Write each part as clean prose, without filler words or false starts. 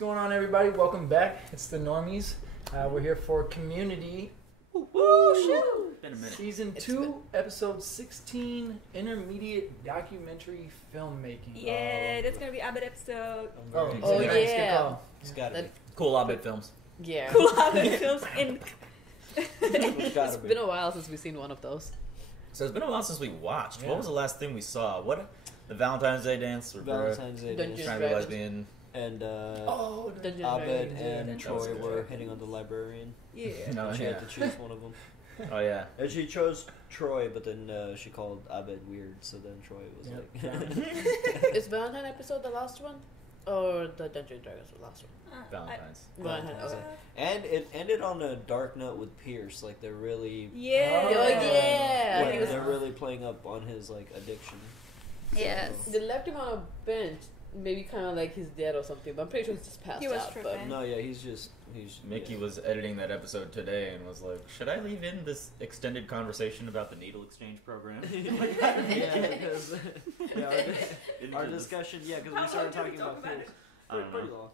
going on, everybody? Welcome back. It's the Normies. We're here for Community. Been a minute. Season 2, episode 16, Intermediate Documentary Filmmaking. Yeah, that's gonna be Abed episode. Oh yeah. It's gotta be. Cool Abed films. Yeah. Cool Abed films in. It's been a while since we've seen one of those. So it's been a while since we watched. Yeah. What was the last thing we saw? The Valentine's Day dance? Valentine's Day dance. Trying to be lesbian. And Dungeons Abed Dragons, and Troy were hitting on the librarian. Yeah. No, She yeah. had to choose one of them. Oh yeah. And she chose Troy, but then she called Abed weird, so then Troy was like... Is Valentine episode the last one? Or the Dungeons Dragons the last one? Valentine's. Valentine, okay. And it ended on a dark note with Pierce. Like, they're really... Yeah. Oh, yeah. Like, He was- they're really playing up on his, like, addiction. Yes. They left him on a bench, maybe kind of like he's dead or something, but I'm pretty sure he's just passed He was out. But tripping. No, yeah, he's... Mickey was editing that episode today and was like, should I leave in this extended conversation about the needle exchange program? Yeah, because... our discussion, because we started talking about Pierce. Pretty long.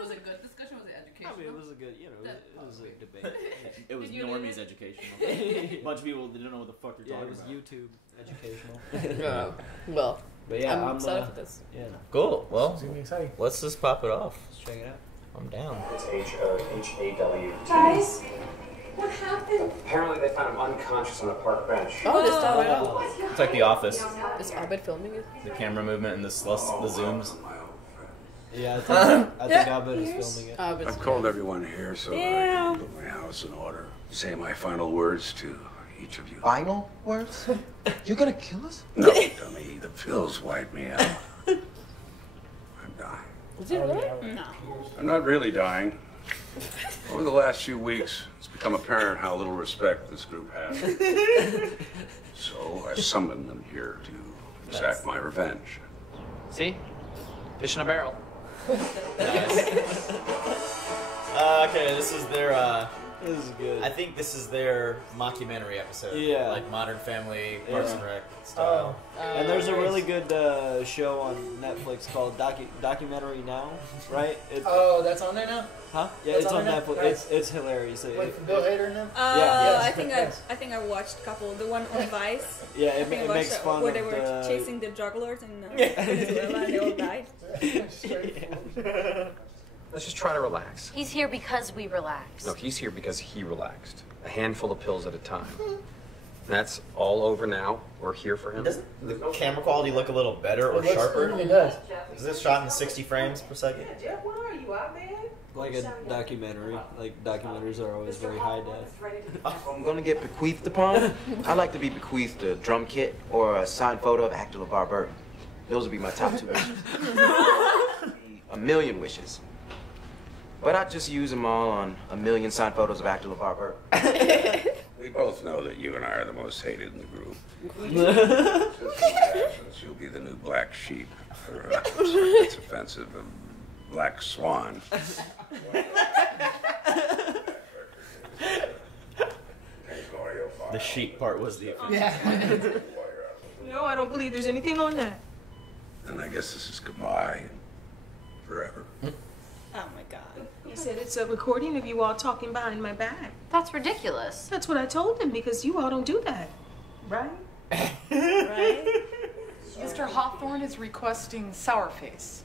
was it a good discussion? Was it educational? I mean, it was a good, it was a debate. It was Did you Normies leave it? educational. A bunch of people didn't know what the fuck you're Yeah, talking it was about. YouTube educational. Well, But yeah, I'm excited for this. Yeah, Cool. Well, It's gonna be exciting. let's just pop it off. let's check it out. I'm down. It's H-A-W. Guys, what happened? Apparently they found him unconscious on a park bench. Oh, they started out. It's like The Office. Is Abed filming it? The camera movement and the zooms. Yeah, I think Abed is filming it. Abed's I've called everyone here so that I can put my house in order. Say my final words to each of you. Final words? You're gonna kill us? No, dummy. The pills wipe me out. I'm dying. Is it really? No. I'm not really dying. Over the last few weeks, it's become apparent how little respect this group has. So I summoned them here to exact my revenge. See? Fish in a barrel. Okay, this is their, This is good. I think this is their mockumentary episode. Yeah. Like Modern Family, Parks and Rec style. And there's a really good show on Netflix called Documentary Now, right? Oh, that's on there now? Huh? Yeah, That's it's on on there? Netflix. Nice. It's hilarious. With Bill Hader and them? Yeah. I think I watched a couple. The one on Vice. Yeah, I think I it watched makes that fun where of they were the... chasing the jugglers in Venezuela and they all died. Let's just try to relax. He's here because we relaxed. No, he's here because he relaxed. A handful of pills at a time. That's all over now. We're here for him. Doesn't the camera quality look a little better or It sharper? really does. Is this shot in 60 frames per second? Jeff, where are you, out man? Like a documentary. Like, documentaries are always very high def. If I'm gonna get bequeathed upon, I'd like to be bequeathed a drum kit or a signed photo of actor LeVar Burton. Those would be my top 2 wishes. A million wishes. But I'd just use them all on a million signed photos of actor LeVar Burton. We both know that you and I are the most hated in the group. Since you'll be the new black sheep. Or, it's offensive. A black swan. The sheep part was the No, I don't believe there's anything on that. And I guess this is goodbye forever. Oh my god. He said it's a recording of you all talking behind my back. That's ridiculous. That's what I told him because you all don't do that, right? Right? Mr. Hawthorne is requesting sour face.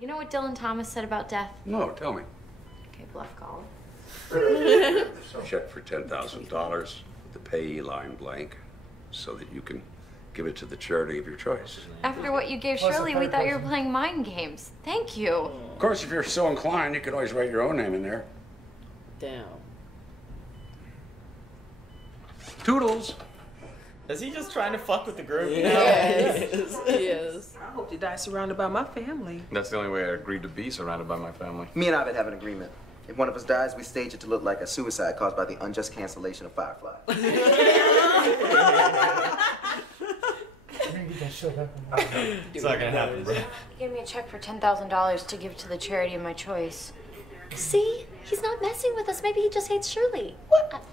You know what Dylan Thomas said about death? No, tell me. Okay, bluff call. Check for $10,000 with the payee line blank so that you can give it to the charity of your choice. After what you gave Plus a Shirley, we third thought you were person. playing mind games. Thank you. Of course, if you're so inclined, you could always write your own name in there. Damn. Toodles! Is he just trying to fuck with the group? Yes. Yes. I hope to die surrounded by my family. That's the only way I agreed to be surrounded by my family. Me and Abed have an agreement. If one of us dies, we stage it to look like a suicide caused by the unjust cancellation of Firefly. It's not gonna happen, bro. He gave me a check for $10,000 to give to the charity of my choice. See? He's not messing with us. Maybe he just hates Shirley. What?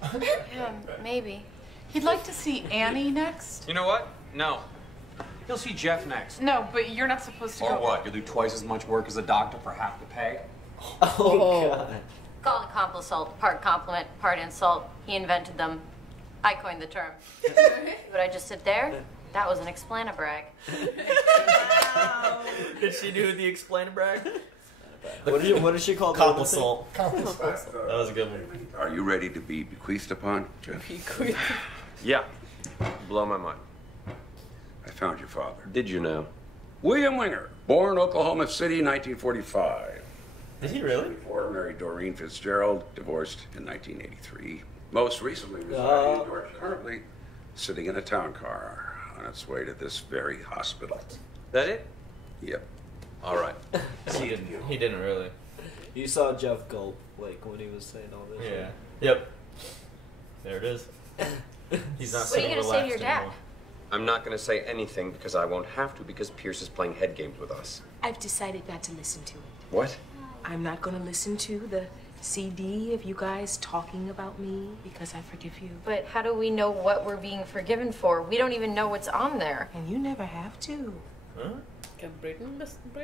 Yeah, maybe. He'd like to see Annie next. You know what? No. You'll see Jeff next. No, but you're not supposed to Or go. what? You'll do twice as much work as a doctor for half the pay? Oh, God. Call it compliment, part compliment, part insult. He invented them. I coined the term. But I just sit there? That was an explanabrag. Wow. Did she do the explain-a-brag? What did she call Complisol. That was a good one. Are you ready to be bequeathed upon, Jeff? Yeah. Blow my mind. I found your father. Did you know? William Winger, born Oklahoma City, 1945. Did he really? Before married Doreen Fitzgerald, divorced in 1983. Most recently residing in York, currently sitting in a town car on its way to this very hospital. That it? Yep. All right. He didn't really. You saw Jeff gulp, like, when he was saying all this. Yeah. Yep. There it is. He's not What are you sitting gonna say to relaxed your dad? anymore. I'm not going to say anything because I won't have to because Pierce is playing head games with us. I've decided not to listen to it. What? I'm not gonna listen to the CD of you guys talking about me because I forgive you. But how do we know what we're being forgiven for? We don't even know what's on there. And you never have to. Huh? Can Brayden listen to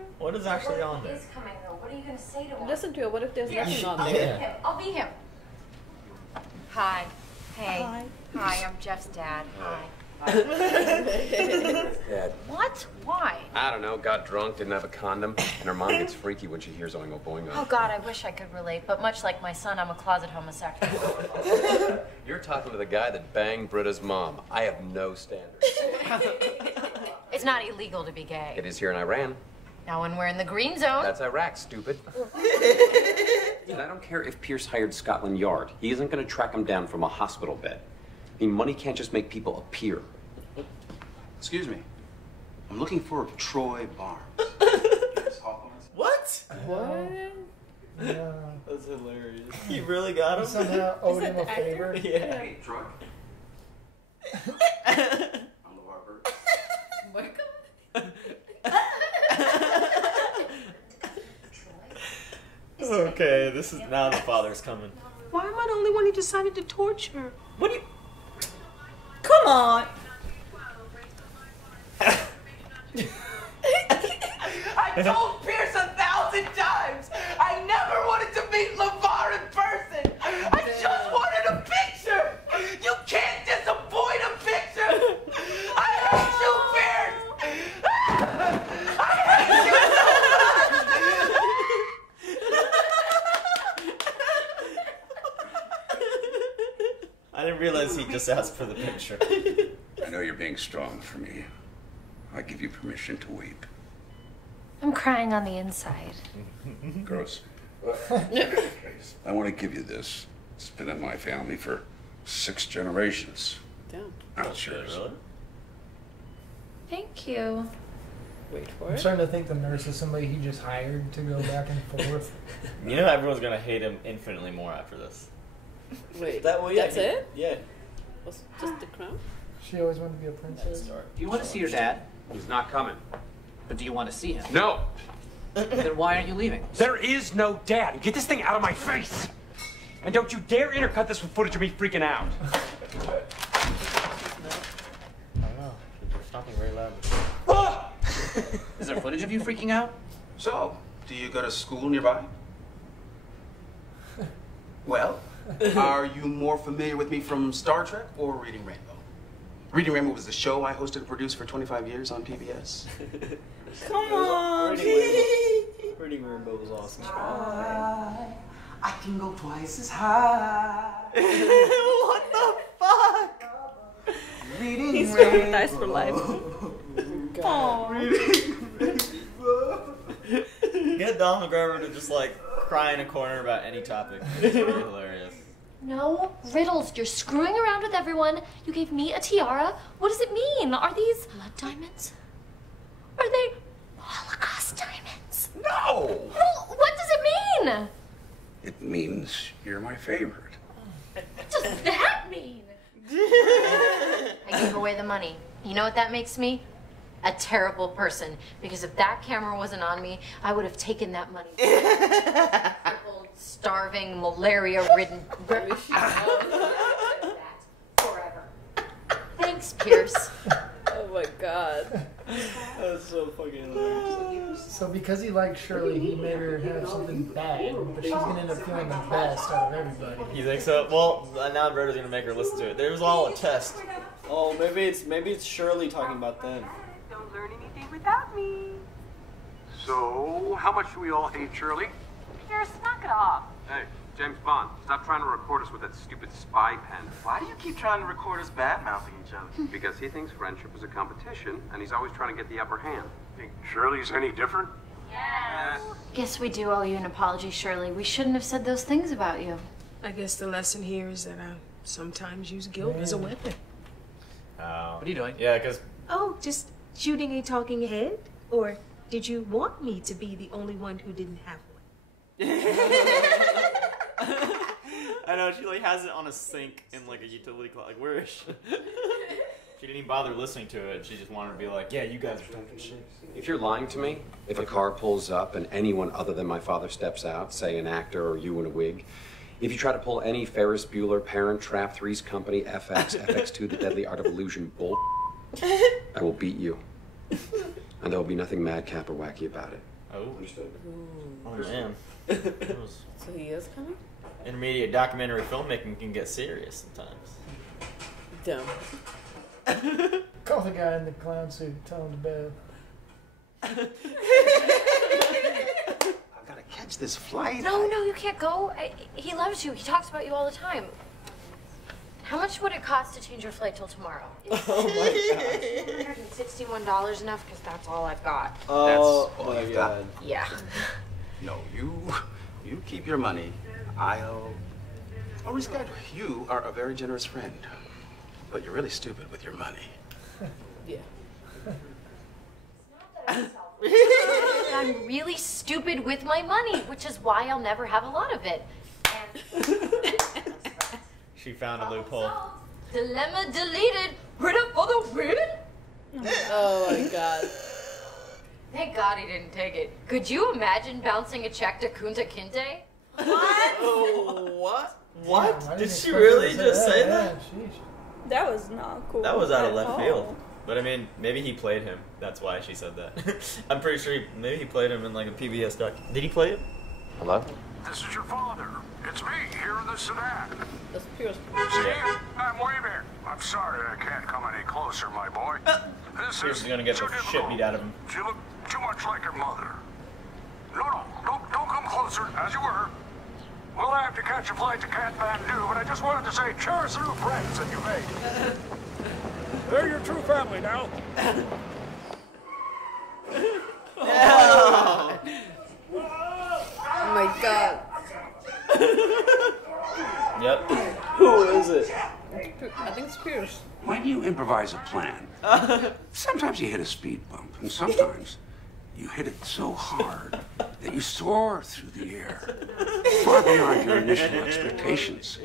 it? What is actually on there? He's coming though. What are you gonna say to him? Listen to it. What if there's nothing on I'll there? be him. I'll be him. Hi. Hey. Hi. Hi, I'm Jeff's dad. Hi. Dad. What? Why? I don't know, got drunk, didn't have a condom, and her mom gets freaky when she hears Oingo Boingo. Oh God, I wish I could relate, but much like my son, I'm a closet homosexual. You're talking to the guy that banged Britta's mom. I have no standards. It's not illegal to be gay. It is here in Iran. Now when we're in the green zone. That's Iraq, stupid. And I don't care if Pierce hired Scotland Yard. He isn't going to track him down from a hospital bed. I mean, money can't just make people appear. Excuse me. I'm looking for Troy Barnes. What? What? Yeah. That's hilarious. He really got him? Somehow owed him a favor. Yeah. Hey, Troy. Okay, this is now the father's coming. Why am I the only one who decided to torture? What do you... Come on! I told Pierce 1,000 times I never wanted to meet LeVar in person. I just wanted a picture. You can't disappoint a picture. I hate you, Pierce. I hate you I didn't realize he just asked for the picture. I know you're being strong for me. I give you permission to weep. I'm crying on the inside. Gross. I want to give you this. It's been in my family for 6 generations. Damn. Now it's yours. Really? Thank you. Wait for I'm it. starting to think the nurse is somebody he just hired to go back and forth. You know everyone's gonna hate him infinitely more after this. Wait, That way, that's it? Yeah. Was just the crown? She always wanted to be a princess. Do you want to see your dad? He's not coming. But do you want to see him? No! Then why aren't you leaving? There is no dad. Get this thing out of my face. And don't you dare intercut this with footage of me freaking out. I don't know. You're talking very loud. Ah! Is there footage of you freaking out? So, do you go to school nearby? Well, are you more familiar with me from Star Trek or Reading Rainbow? Reading Rainbow was the show I hosted and produced for 25 years on PBS. Come on! Reading Rainbow was awesome. I can go twice as high. What the fuck? Reading He's Rainbow. traumatized for life. Get Don McGregor to just like cry in a corner about any topic. It's really hilarious. No riddles. You're screwing around with everyone. You gave me a tiara. What does it mean? Are these blood diamonds? Are they Holocaust diamonds? No! Well, what does it mean? It means you're my favorite. What does that mean? I gave away the money. You know what that makes me? A terrible person. Because if that camera wasn't on me, I would have taken that money. Crippled, starving, malaria-ridden. Forever. Thanks, Pierce. Oh my god. That's so fucking hilarious. So because he likes Shirley, he made her have something bad, but she's gonna end up feeling the best out of everybody. You think so? Well, now Rota's gonna make her listen to it. There was all a test. Oh, maybe it's Shirley talking about them. Don't learn anything without me. So, how much do we all hate Shirley? Pierce, knock it off. Hey, James Bond, stop trying to record us with that stupid spy pen. Why do you keep trying to record us bad-mouthing each other? Because he thinks friendship is a competition, and he's always trying to get the upper hand. Think Shirley's any different? Yes. Guess we do owe you an apology, Shirley. We shouldn't have said those things about you. I guess the lesson here is that I sometimes use guilt as a weapon. What are you doing? Yeah, because... Oh, just shooting a talking head? Or did you want me to be the only one who didn't have one? I know, she like has it on a sink in like a utility closet. Like, where is she? She didn't even bother listening to it. She just wanted to be like, yeah, you guys are talking shit. If you're lying to me, if a car pulls up and anyone other than my father steps out, say an actor or you in a wig, if you try to pull any Ferris Bueller, Parent Trap, Three's Company, FX, FX2, The Deadly Art of Illusion bull, I will beat you. And there will be nothing madcap or wacky about it. Oh. Understood? Oh, man. So he is coming? Intermediate documentary filmmaking can get serious sometimes. Dumb. Call the guy in the clown suit, tell him to bed. I gotta catch this flight. No, you can't go. He loves you. He talks about you all the time. How much would it cost to change your flight till tomorrow? Oh my god. $161 enough? Because that's all I've got. Oh my god. Yeah. No, you keep your money. I'll reschedule. You are a very generous friend, but you're really stupid with your money. Yeah. I'm really stupid with my money, which is why I'll never have a lot of it. She found a loophole. Dilemma deleted. Ready for the win? Oh my god. Thank God he didn't take it. Could you imagine bouncing a check to Kunta Kinte? What? Oh, what? What? Yeah, Did she really just say that? Yeah, That was not cool. That was out of at left all. field. But I mean, maybe he played him. That's why she said that. I'm pretty sure maybe he played him in like a PBS doc. Did he play it? Hello? This is your father. It's me, here in the sedan. That's Pierce. See? I'm waving. I'm sorry I can't come any closer, my boy. This Pierce is gonna get the shit beat out of him. You look too much like your mother. No, don't come closer, as you were. Well, I have to catch a flight to Kathmandu, but I just wanted to say, cherish the new friends that you made. They're your true family now. Oh my god. Yep. Who is it? I think it's Pierce. When you improvise a plan, sometimes you hit a speed bump, and sometimes you hit it so hard that you soar through the air, far beyond your initial expectations.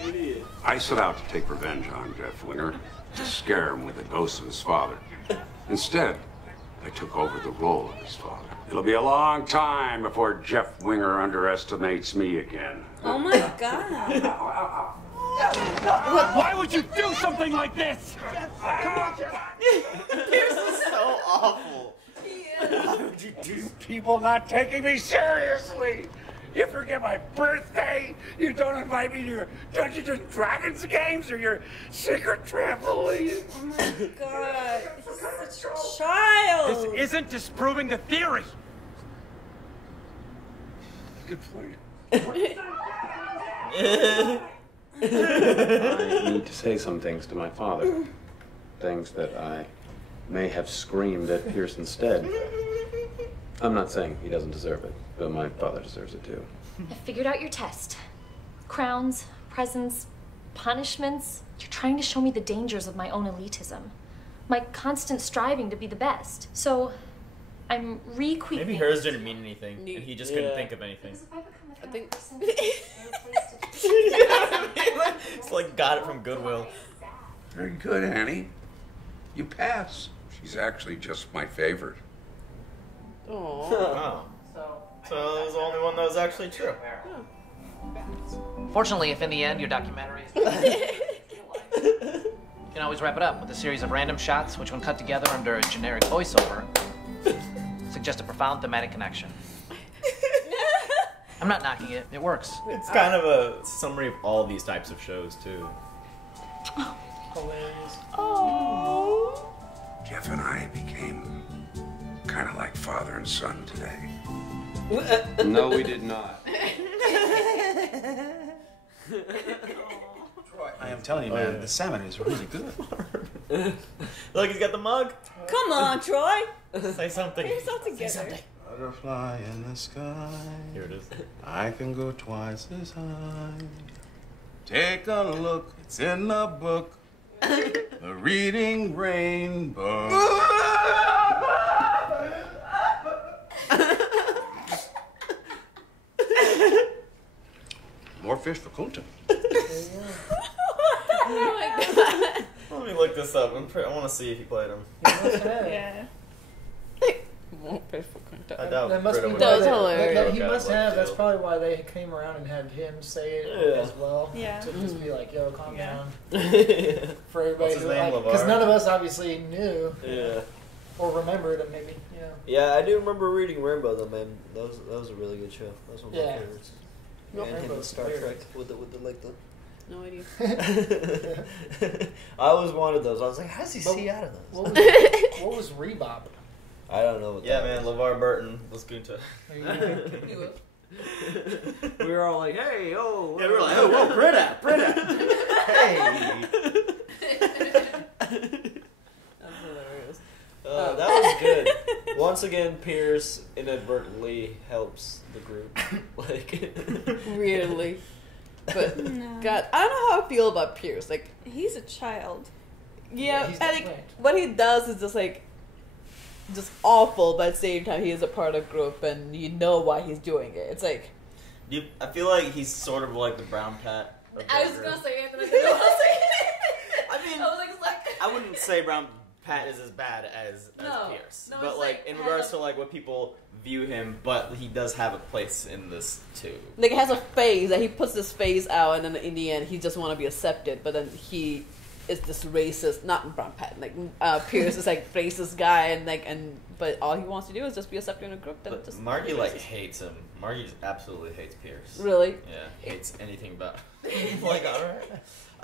I set out to take revenge on Jeff Winger, to scare him with the ghost of his father. Instead, I took over the role of his father. It'll be a long time before Jeff Winger underestimates me again. Oh my god. Why would you do something like this? Come on, Jeff. Pierce is so awful. Why would you do people not taking me seriously? You forget my birthday? You don't invite me to your Dungeons and Dragons games or your secret trampoline? Oh my god. He's such a child. This isn't disproving the theory. Good point. I need to say some things to my father. Things that I may have screamed at Pierce instead. I'm not saying he doesn't deserve it, but my father deserves it too. I figured out your test. Crowns, presents, punishments. You're trying to show me the dangers of my own elitism. My constant striving to be the best. So, I'm requeefing. Maybe hers didn't mean anything, and he just couldn't think of anything. I think. It's like got it from Goodwill. Very good, Annie. You pass. She's actually just my favorite. Oh. So it was the only one that was actually true. Fortunately, if in the end your documentary is You can always wrap it up with a series of random shots, which when cut together under a generic voiceover, suggest a profound thematic connection. I'm not knocking it. It works. It's kind of a summary of all these types of shows, too. Hilarious. Oh. Jeff and I became kind of like father and son today. No, we did not. Troy, I am telling you, man, the salmon is really good. Look, he's got the mug. Come on, Troy. Say something. Get yourself together. Butterfly in the sky. Here it is. I can go twice as high. Take a look, it's in the book. The reading rainbow. More fish for Kunta. Oh my god. Let me look this up. I want to see if he played him. Yeah. I doubt That must be Britta would That was have hilarious. that he broke out must of have. left That's field. probably why they came around and had him say it Yeah. as well. Yeah. To just be like, yo, calm down. Yeah. For everybody What's his who, name, because LeVar? none of us obviously knew Yeah. or remembered it, maybe. You know. Yeah, I do remember reading Rainbow though, man. That was a really good show. That was one of my Yeah. favorites. No, And him in Rainbow's Star hilarious. Trek with the like the. No idea. I always wanted those. I was like, how does he But see out of those? What was Rebop? I don't know what Yeah, that man, LeVar Burton was Gunta. We were all like, hey, oh. Yeah, we were like, oh, whoa, Britta. Hey. That's hilarious. That was good. Once again, Pierce inadvertently helps the group. Like, Weirdly. But, No. God, I don't know how I feel about Pierce. Like, He's a child. yeah, he's and different. like, what he does is just like, just awful, but at the same time, he is a part of the group, and you know why he's doing it. It's like, I feel like he's sort of like the brown pat. Of I was the gonna group. say Anthony. I mean, I wouldn't say brown pat is as bad as No. Pierce, No, but it's like like in has regards a- to like what people view him, but he does have a place in this too. Like, it has a phase that he puts this phase out, and then in the end, he just want to be accepted. But then he is this racist, not brown pat. Like Pierce is like racist guy, and but all he wants to do is just be accepted in a group. Then But just Margie like hates him. Margie absolutely hates Pierce. Really? Yeah, hates anything about. Like, alright.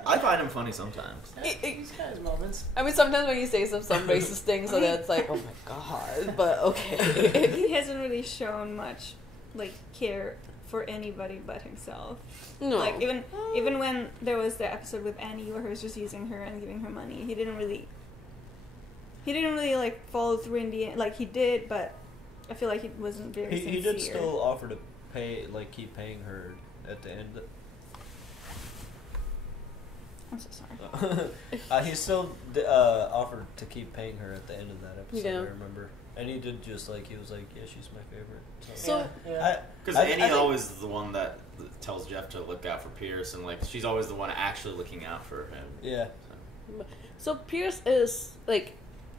I find him funny sometimes. He's got his moments. I mean, sometimes when you say some racist things, so that's like, oh my god. But okay. He hasn't really shown much like care for anybody but himself. No. Like even when there was the episode with Annie where he was just using her and giving her money, he didn't really like follow through in the end. Like he did, but I feel like he wasn't very sincere. he did still offer to keep paying her at the end. I'm so sorry. He still offered to keep paying her at the end of that episode. Yeah. I remember, and he did just like he was like, "Yeah, she's my favorite." So Because I Annie think- always is the one that tells Jeff to look out for Pierce, and like she's always the one actually looking out for him. Yeah. So Pierce is like,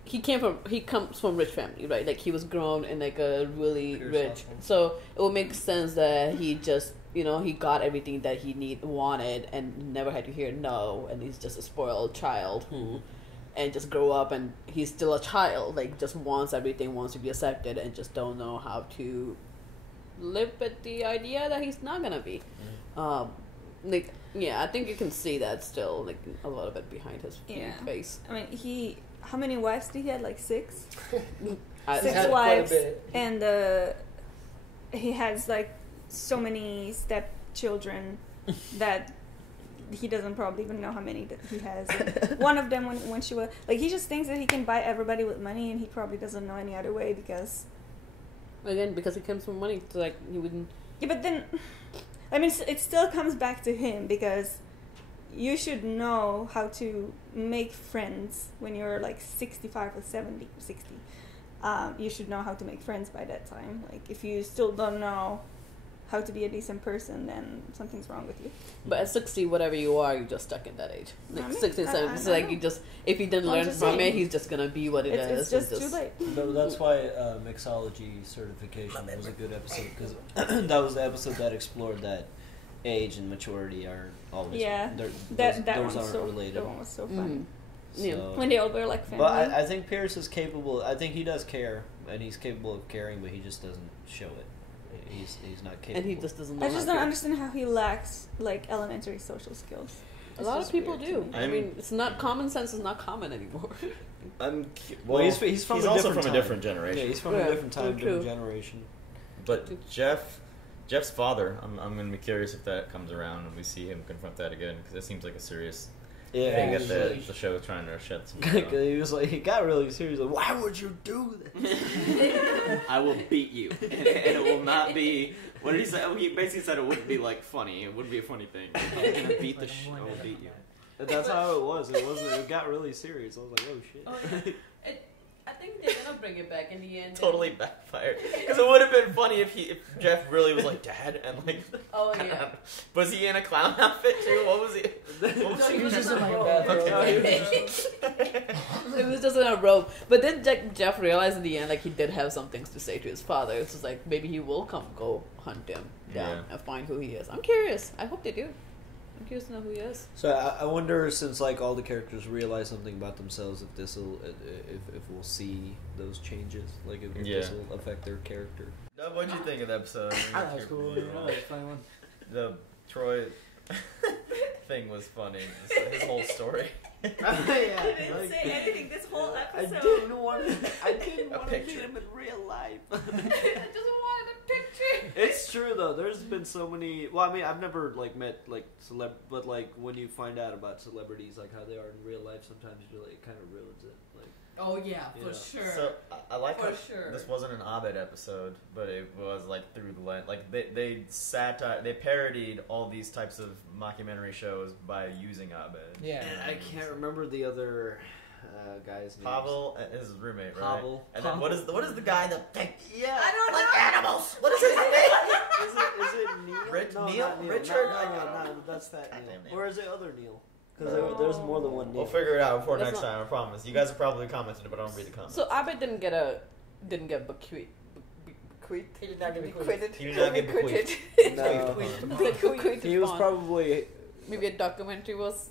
he comes from rich family, right? Like he was grown in like a really Pierce rich. household. So it would make sense that he just, he got everything that he wanted and never had to hear no, and he's just a spoiled child who, and just grow up and he's still a child, like just wants everything, wants to be accepted, and just don't know how to live with the idea that he's not gonna be. Like, yeah, I think you can see that still, like a little bit behind his face. I mean, how many wives did he have? Like 6? I- 6 had quite a wives, bit. and he has like so many stepchildren that he doesn't probably even know how many that he has. And one of them, when she was like, he just thinks that he can buy everybody with money, and he probably doesn't know any other way because. Again, because it comes from money, so like he wouldn't. Yeah, but then, I mean, it still comes back to him because you should know how to make friends when you're like 65 or 70 or 60. You should know how to make friends by that time. Like, if you still don't know how to be a decent person, then something's wrong with you. But at 60, whatever you are, you're just stuck in that age. Like I mean, 60, 70. It's like you just, if you didn't I'm learn just from saying. it, he's just gonna be what it is. It's just and too late. That's why mixology certification was a good episode because that was the episode that explored that age and maturity are always Yeah, those that those one was aren't so related. That one was so fun. Yeah. So. When they all were like family. But I think Pierce is capable. I think he does care, and he's capable of caring, but he just doesn't show it. He's not capable. And he just doesn't know I just how don't to. understand how he lacks like elementary social skills. A lot of people weird to do. me. I mean, it's not common sense is not common anymore. Well, he's from a also different from time. a different generation. Yeah, he's from a different time, different generation. But Jeff's father, I'm going to be curious if that comes around and we see him confront that again, because it seems like a serious thing that the show is trying to shed some light on. He was like, he got really serious. Like, why would you do that? I will beat you, and it will not be. What did he say? He basically said it wouldn't be like funny. It wouldn't be a funny thing. I'm gonna beat the shit. I will beat you. And that's how it was. It wasn't. It got really serious. I was like, oh shit. Oh, yeah. I think they're gonna bring it back in the end. Totally backfired. Because it would have been funny if Jeff really was like, Dad, and like... Oh, yeah. Was he in a clown outfit too? What was he? What was No, he? he was just in like a bathrobe. It was just in a robe. But then Jeff realized in the end, like, he did have some things to say to his father. It's just like, maybe he will go hunt him down and find who he is. I'm curious. I hope they do. I'm curious to know who he is. So I wonder, since like all the characters realize something about themselves, if this will, if we'll see those changes, like if this will affect their character. What'd you think of the episode? That was cool. It was a funny one. The Troy thing was funny. His whole story. He didn't say anything this whole episode. I didn't want to meet him in real life. I just wanted a picture. It's true though. There's been so many. Well, I mean, I've never like met like but like when you find out about celebrities, like how they are in real life, sometimes you like it kind of ruins it. Like. Oh yeah, for sure. So I like for how sure. This wasn't an Abed episode, but it was like through the lens. Like they parodied all these types of mockumentary shows by using Abed. Yeah, and I can't remember the other guy's name. Pavel, his roommate, right? Pavel. And then what is the guy that? Yeah, I don't like know. animals. What is his name? Is it Neil? Neil? Not Richard? No, that's that Neil. Or is it other Neil? Because there's more than one Neil. We'll figure it out before That's next time. I promise. You guys have probably commented, but I don't read the comments. So Abed didn't get bequeathed. He did not get bequeathed. He did not get bequeathed. No. Bequeathed. He was probably. Maybe a documentary was.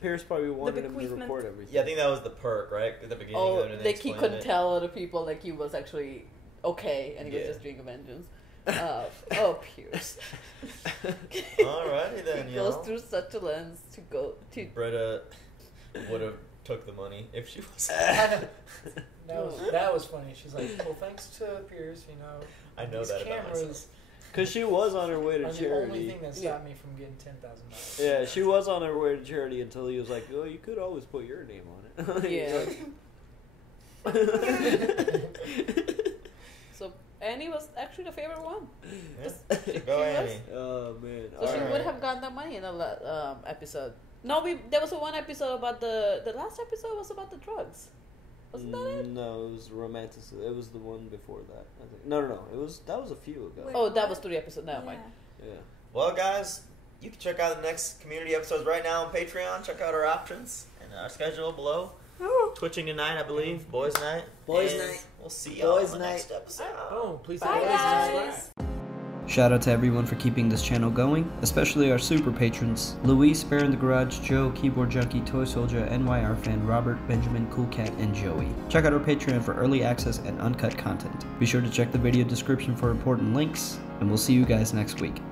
Pierce probably wanted him to record everything. Yeah, I think that was the perk, right? At the beginning. Oh, like he couldn't tell other people like he was actually okay, and he was just doing a vengeance. Pierce. Alrighty then, He goes through such a lens to go to. Britta would have took the money if she was. That was funny. She's like, well, thanks to Pierce, you know. I know these that about cameras myself. Because she was on her way to are charity. the only thing that stopped me from getting $10,000. Yeah, she was on her way to charity until he was like, "Oh, you could always put your name on it." Yeah. So Annie was actually the favorite one. Yeah. Go Annie. Oh man. So she would have gotten that money in the episode. No, there was one episode about the last episode was about the drugs. Wasn't that it? No, it was romantic. It was the one before that. I think. No. That was a few ago. Oh, that was 3 episodes. Never mind. Yeah. Well, guys, you can check out the next community episodes right now on Patreon. Check out our options and our schedule below. Twitching tonight, I believe. Boys' night. Boys' night. We'll see y'all Boys' on the night. next episode. Oh, please Bye, guys. Shout out to everyone for keeping this channel going, especially our super patrons: Luis, Bear in the Garage, Joe, Keyboard Junkie, Toy Soldier, NYR Fan, Robert, Benjamin, Cool Cat, and Joey. Check out our Patreon for early access and uncut content. Be sure to check the video description for important links, and we'll see you guys next week.